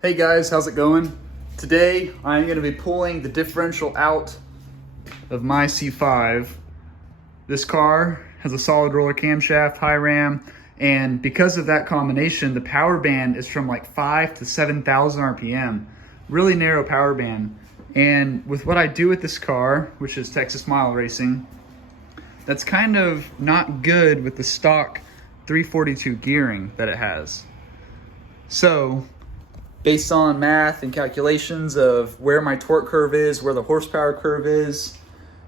Hey guys, how's it going? Today I'm going to be pulling the differential out of my C5. This car has a solid roller camshaft, high ram, and because of that combination, the power band is from like 5 to 7,000 RPM. Really narrow power band. And with what I do with this car, which is Texas Mile Racing, that's kind of not good with the stock 342 gearing that it has. So, based on math and calculations of where my torque curve is, where the horsepower curve is,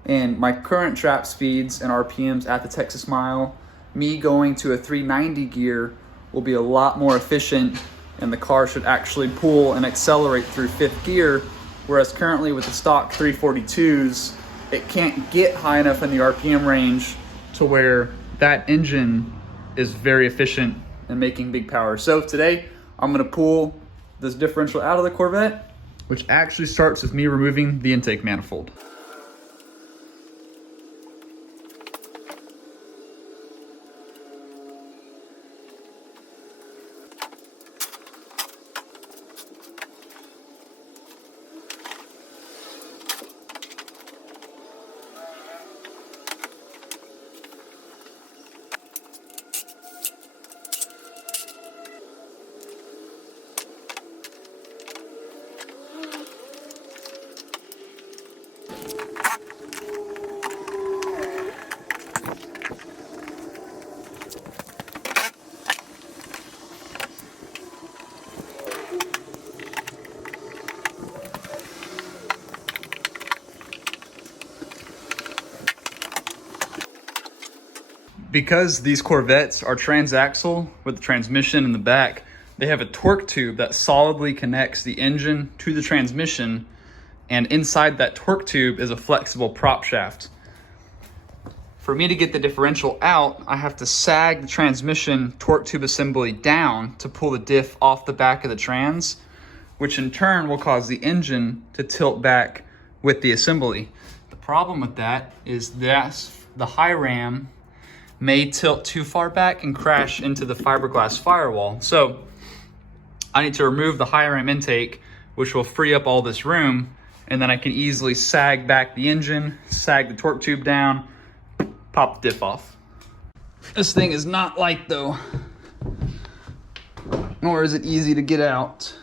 and my current trap speeds and RPMs at the Texas Mile, me going to a 390 gear will be a lot more efficient, and the car should actually pull and accelerate through 5th gear, whereas currently with the stock 342s, it can't get high enough in the RPM range to where that engine is very efficient in making big power. So today, I'm gonna pull this differential out of the Corvette, which actually starts with me removing the intake manifold. Because these Corvettes are transaxle with the transmission in the back, they have a torque tube that solidly connects the engine to the transmission, and inside that torque tube is a flexible prop shaft. For me to get the differential out, I have to sag the transmission torque tube assembly down to pull the diff off the back of the trans, which in turn will cause the engine to tilt back with the assembly. The problem with that is that the high ram may tilt too far back and crash into the fiberglass firewall. So I need to remove the high ram intake, which will free up all this room, and then I can easily sag back the engine, sag the torque tube down, pop the diff off. This thing is not light though, nor is it easy to get out.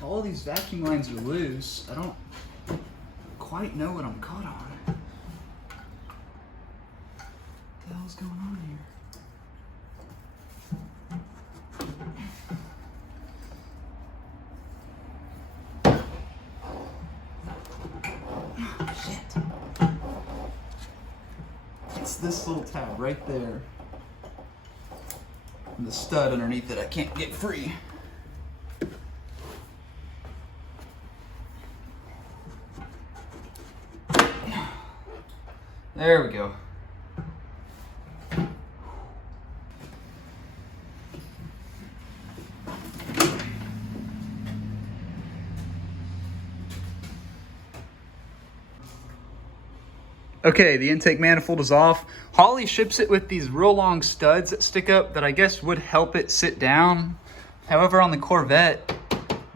All these vacuum lines are loose. I don't quite know what I'm caught on. What the hell's going on here? Oh, shit. It's this little tab right there. And the stud underneath it I can't get free. There we go. Okay, the intake manifold is off. Holley ships it with these real long studs that stick up that I guess would help it sit down. However, on the Corvette,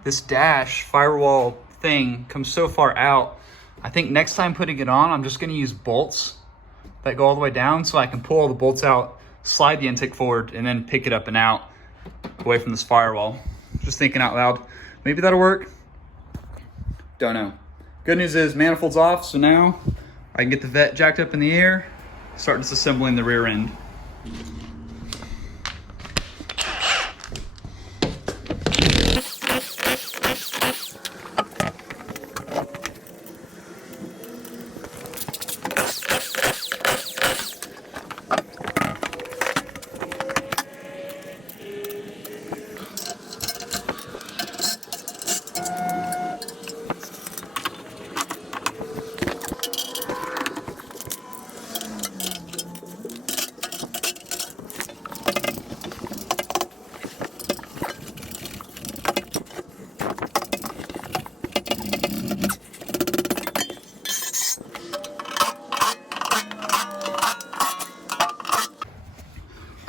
this dash firewall thing comes so far out. I think next time putting it on, I'm just gonna use bolts that go all the way down so I can pull all the bolts out, slide the intake forward, and then pick it up and out away from this firewall. Just thinking out loud. Maybe that'll work. Don't know. Good news is manifold's off, so now I can get the Vette jacked up in the air, start disassembling the rear end.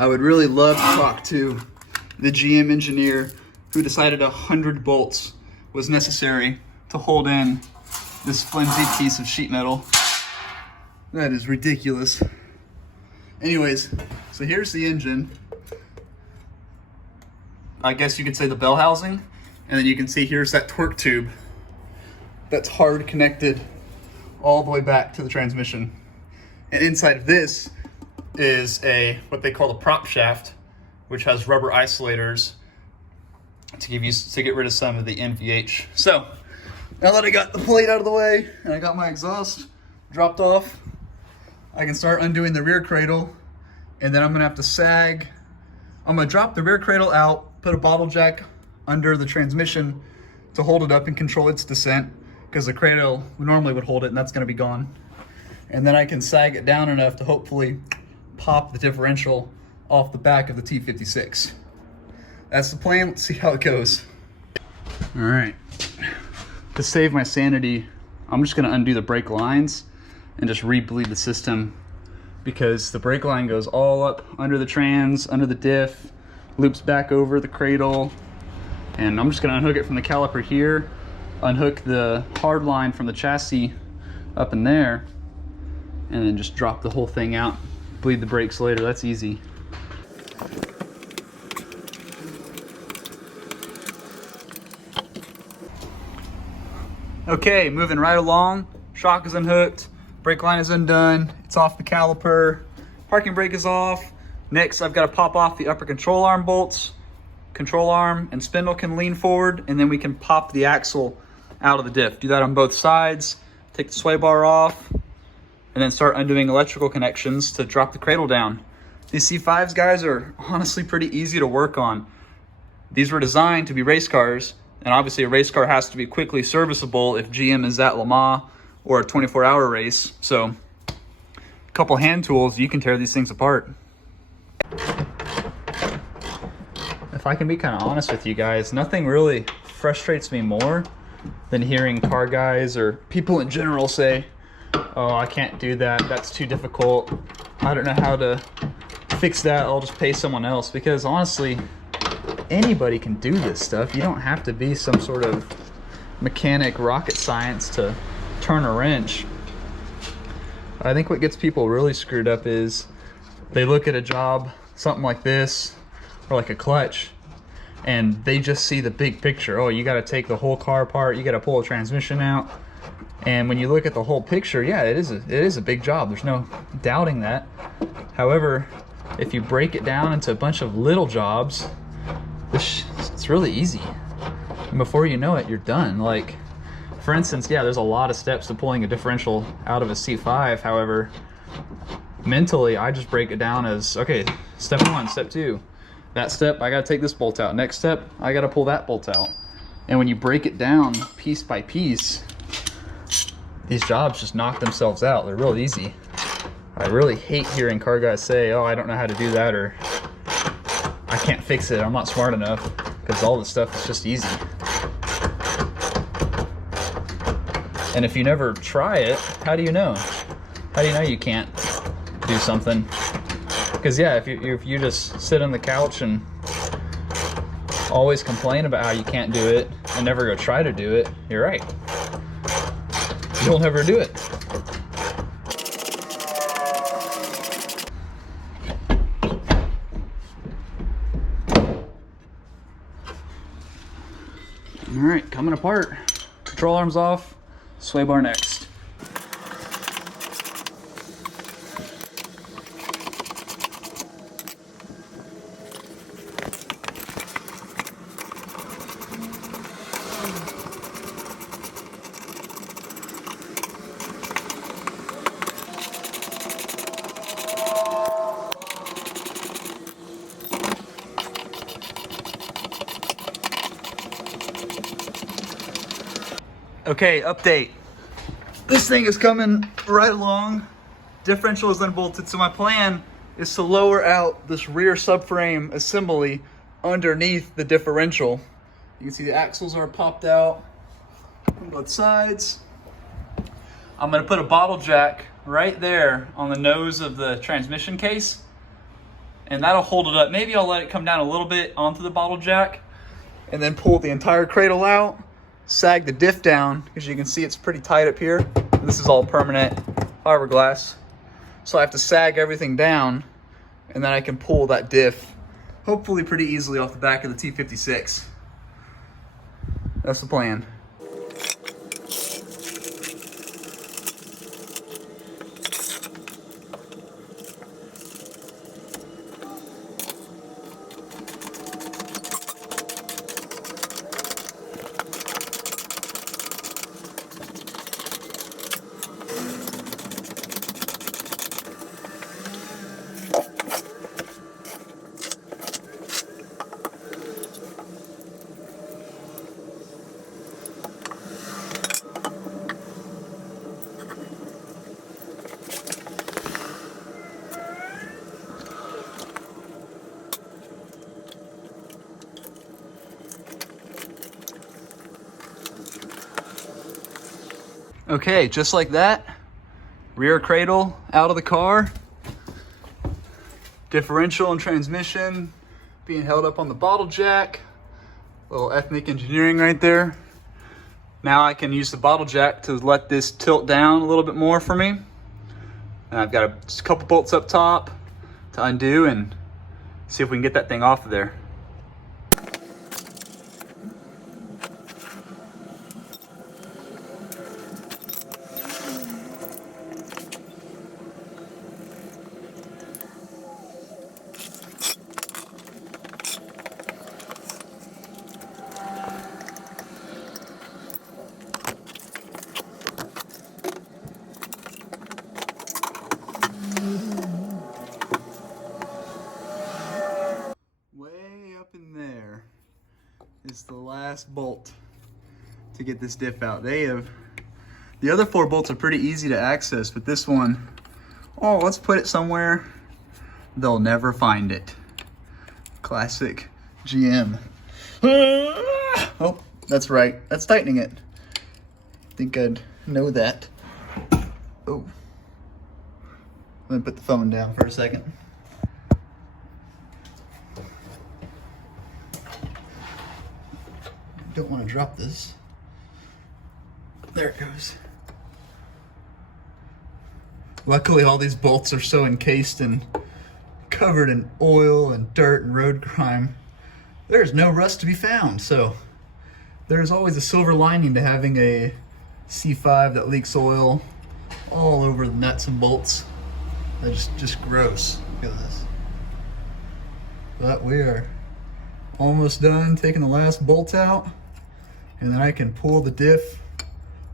I would really love to talk to the GM engineer who decided 100 bolts was necessary to hold in this flimsy piece of sheet metal. That is ridiculous. Anyways, so here's the engine. I guess you could say the bell housing. And then you can see here's that torque tube that's hard connected all the way back to the transmission. And inside of this is what they call the prop shaft, which has rubber isolators to get rid of some of the NVH. So now that I got the plate out of the way and I got my exhaust dropped off, I can start undoing the rear cradle, and then I'm gonna have to sag. I'm gonna drop the rear cradle out, put a bottle jack under the transmission to hold it up and control its descent, because the cradle normally would hold it and that's gonna be gone. And then I can sag it down enough to hopefully pop the differential off the back of the T56. That's the plan. Let's see how it goes. All right, to save my sanity, I'm just gonna undo the brake lines and just re-bleed the system, because the brake line goes all up under the trans, under the diff, loops back over the cradle, and I'm just gonna unhook it from the caliper here, unhook the hard line from the chassis up in there, and then just drop the whole thing out, bleed the brakes later. That's easy. Okay, moving right along. Shock is unhooked, brake line is undone, it's off the caliper, parking brake is off. Next, I've got to pop off the upper control arm bolts. Control arm and spindle can lean forward, and then we can pop the axle out of the diff. Do that on both sides, take the sway bar off, and then start undoing electrical connections to drop the cradle down. These C5s, guys, are honestly pretty easy to work on. These were designed to be race cars, and obviously a race car has to be quickly serviceable if GM is at Le Mans or a 24-hour race. So a couple hand tools, you can tear these things apart. If I can be kind of honest with you guys, nothing really frustrates me more than hearing car guys or people in general say, oh, I can't do that, that's too difficult, I don't know how to fix that, I'll just pay someone else. Because honestly, anybody can do this stuff. You don't have to be some sort of mechanic rocket science to turn a wrench. I think what gets people really screwed up is they look at a job, something like this, or like a clutch, and they just see the big picture. Oh, you got to take the whole car apart, you got to pull the transmission out. And when you look at the whole picture, yeah, it is a big job. There's no doubting that. However, if you break it down into a bunch of little jobs, it's really easy. And before you know it, you're done. Like, for instance, yeah, there's a lot of steps to pulling a differential out of a C5. However, mentally, I just break it down as, okay, step 1, step 2. That step, I gotta take this bolt out. Next step, I gotta pull that bolt out. And when you break it down piece by piece, these jobs just knock themselves out. They're real easy. I really hate hearing car guys say, oh, I don't know how to do that, or I can't fix it, I'm not smart enough, because all this stuff is just easy. And if you never try it, how do you know? How do you know you can't do something? Because yeah, if you just sit on the couch and always complain about how you can't do it and never go try to do it, you're right. You'll never do it. All right, coming apart. Control arms off, sway bar next. Okay, update. This thing is coming right along. Differential is unbolted, so my plan is to lower out this rear subframe assembly underneath the differential. You can see the axles are popped out on both sides. I'm gonna put a bottle jack right there on the nose of the transmission case. and that'll hold it up. Maybe I'll let it come down a little bit onto the bottle jack and then pull the entire cradle out, sag the diff down, because you can see it's pretty tight up here. This is all permanent fiberglass. So I have to sag everything down, and then I can pull that diff hopefully pretty easily off the back of the T56. That's the plan. Okay, just like that, rear cradle out of the car, differential and transmission being held up on the bottle jack, little ethnic engineering right there. Now I can use the bottle jack to let this tilt down a little bit more for me. And I've got a couple bolts up top to undo and see if we can get that thing off of there. Is the last bolt to get this diff out. The other 4 bolts are pretty easy to access, but this one, oh, let's put it somewhere they'll never find it. Classic GM. Oh, that's right, that's tightening it. I think I'd know that. Oh, let me put the phone down for a second. Don't want to drop this. There it goes. Luckily, all these bolts are so encased and covered in oil and dirt and road grime. There's no rust to be found. So there's always a silver lining to having a C5 that leaks oil all over the nuts and bolts. That's just gross. Look at this. But we are almost done taking the last bolt out. And then I can pull the diff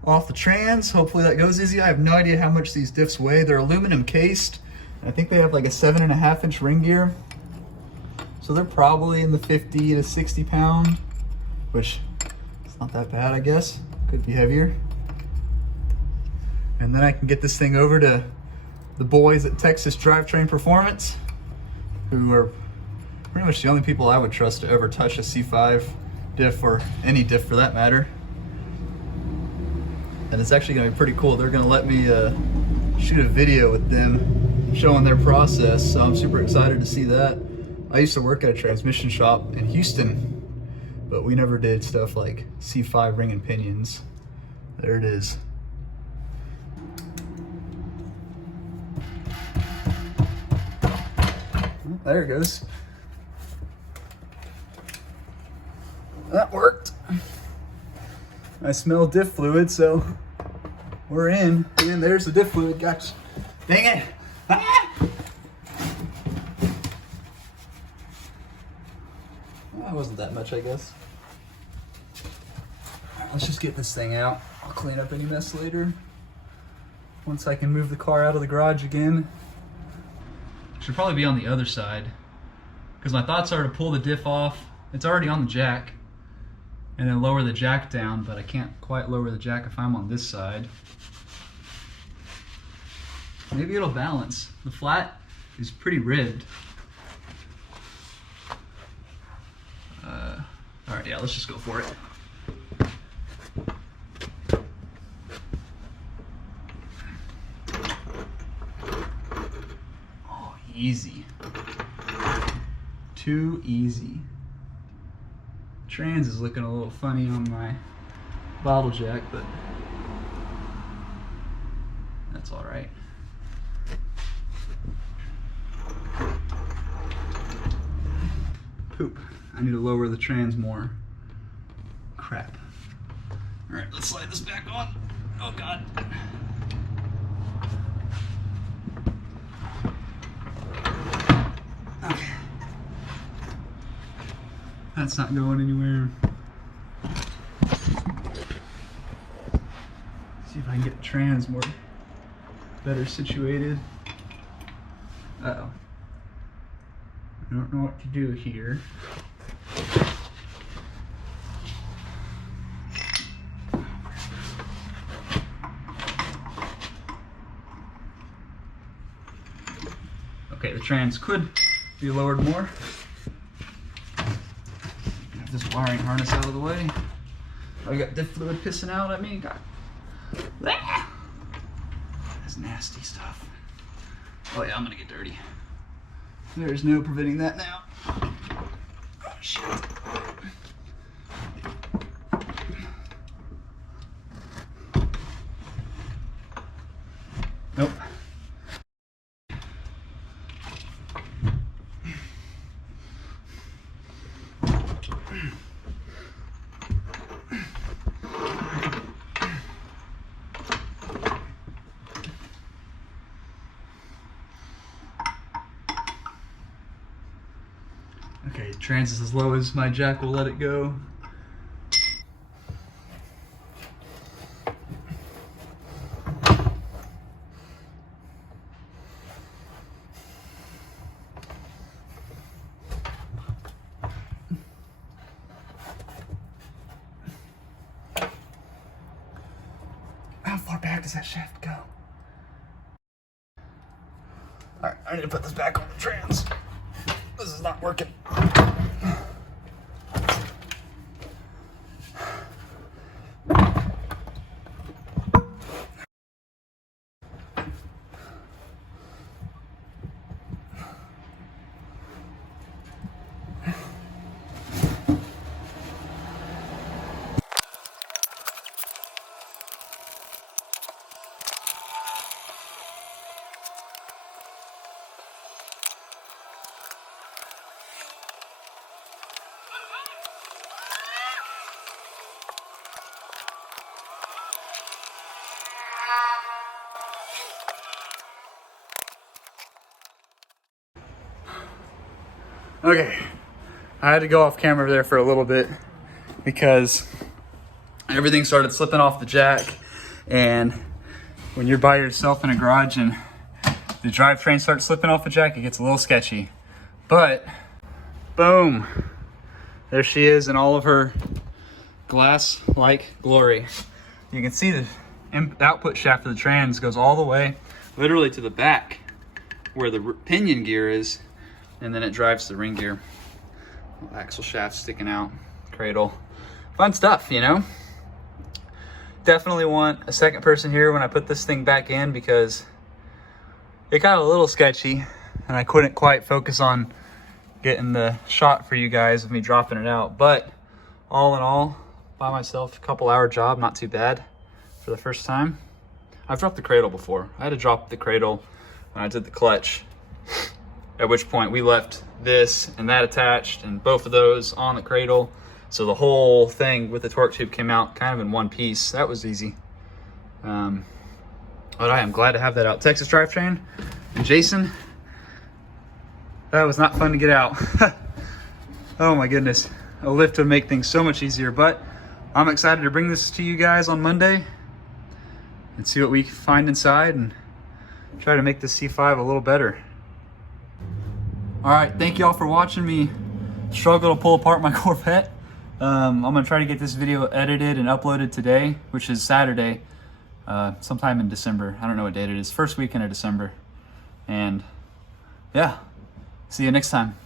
off the trans. Hopefully that goes easy. I have no idea how much these diffs weigh. They're aluminum cased. I think they have like a 7.5 inch ring gear. So they're probably in the 50 to 60 pound, which is not that bad, I guess. Could be heavier. And then I can get this thing over to the boys at Texas Drivetrain Performance, who are pretty much the only people I would trust to ever touch a C5 diff, or any diff for that matter. And it's actually gonna be pretty cool. They're gonna let me shoot a video with them showing their process, so I'm super excited to see that. I used to work at a transmission shop in Houston, but we never did stuff like C5 ring and pinions. There it is. There it goes. That worked. I smell diff fluid, so we're in. And there's the diff fluid. Gotcha. Dang it. Ah! That wasn't that much, I guess. All right, let's just get this thing out. I'll clean up any mess later. Once I can move the car out of the garage again. Should probably be on the other side, because my thoughts are to pull the diff off. It's already on the jack. And then lower the jack down, but I can't quite lower the jack if I'm on this side. Maybe it'll balance. The flat is pretty ribbed. All right, yeah, let's just go for it. Oh, easy. too easy. Trans is looking a little funny on my bottle jack, but that's all right. Poop. I need to lower the trans more. Crap. All right, let's slide this back on. Oh God. Okay. That's not going anywhere. See if I can get the trans more better situated. Uh-oh. I don't know what to do here. Okay, the trans could be lowered more. Have this wiring harness out of the way. I got diff fluid pissing out at me. God. That's nasty stuff. Oh yeah, I'm gonna get dirty. There's no preventing that now. Oh shit. Nope. Okay, trans is as low as my jack will let it go. How far back does that shaft go? Alright, I need to put this back on the trans. This is not working. Okay, I had to go off camera there for a little bit because everything started slipping off the jack, and when you're by yourself in a garage and the drivetrain starts slipping off the jack, it gets a little sketchy. But boom, there she is in all of her glass-like glory. You can see the output shaft of the trans goes all the way literally to the back where the pinion gear is, and then it drives the ring gear. Axle shaft sticking out, cradle. Fun stuff, you know? Definitely want a second person here when I put this thing back in because it got a little sketchy and I couldn't quite focus on getting the shot for you guys of me dropping it out. But all in all, by myself, a couple hour job, not too bad for the first time. I've dropped the cradle before. I had to drop the cradle when I did the clutch, at which point we left this and that attached and both of those on the cradle. So the whole thing with the torque tube came out kind of in one piece. That was easy. But I am glad to have that out. Texas drivetrain and Jason, that was not fun to get out. Oh my goodness. A lift would make things so much easier, but I'm excited to bring this to you guys on Monday and see what we find inside and try to make the C5 a little better. All right, thank you all for watching me struggle to pull apart my Corvette. I'm gonna try to get this video edited and uploaded today, which is Saturday, sometime in December. I don't know what date it is, first weekend of December. And yeah, see you next time.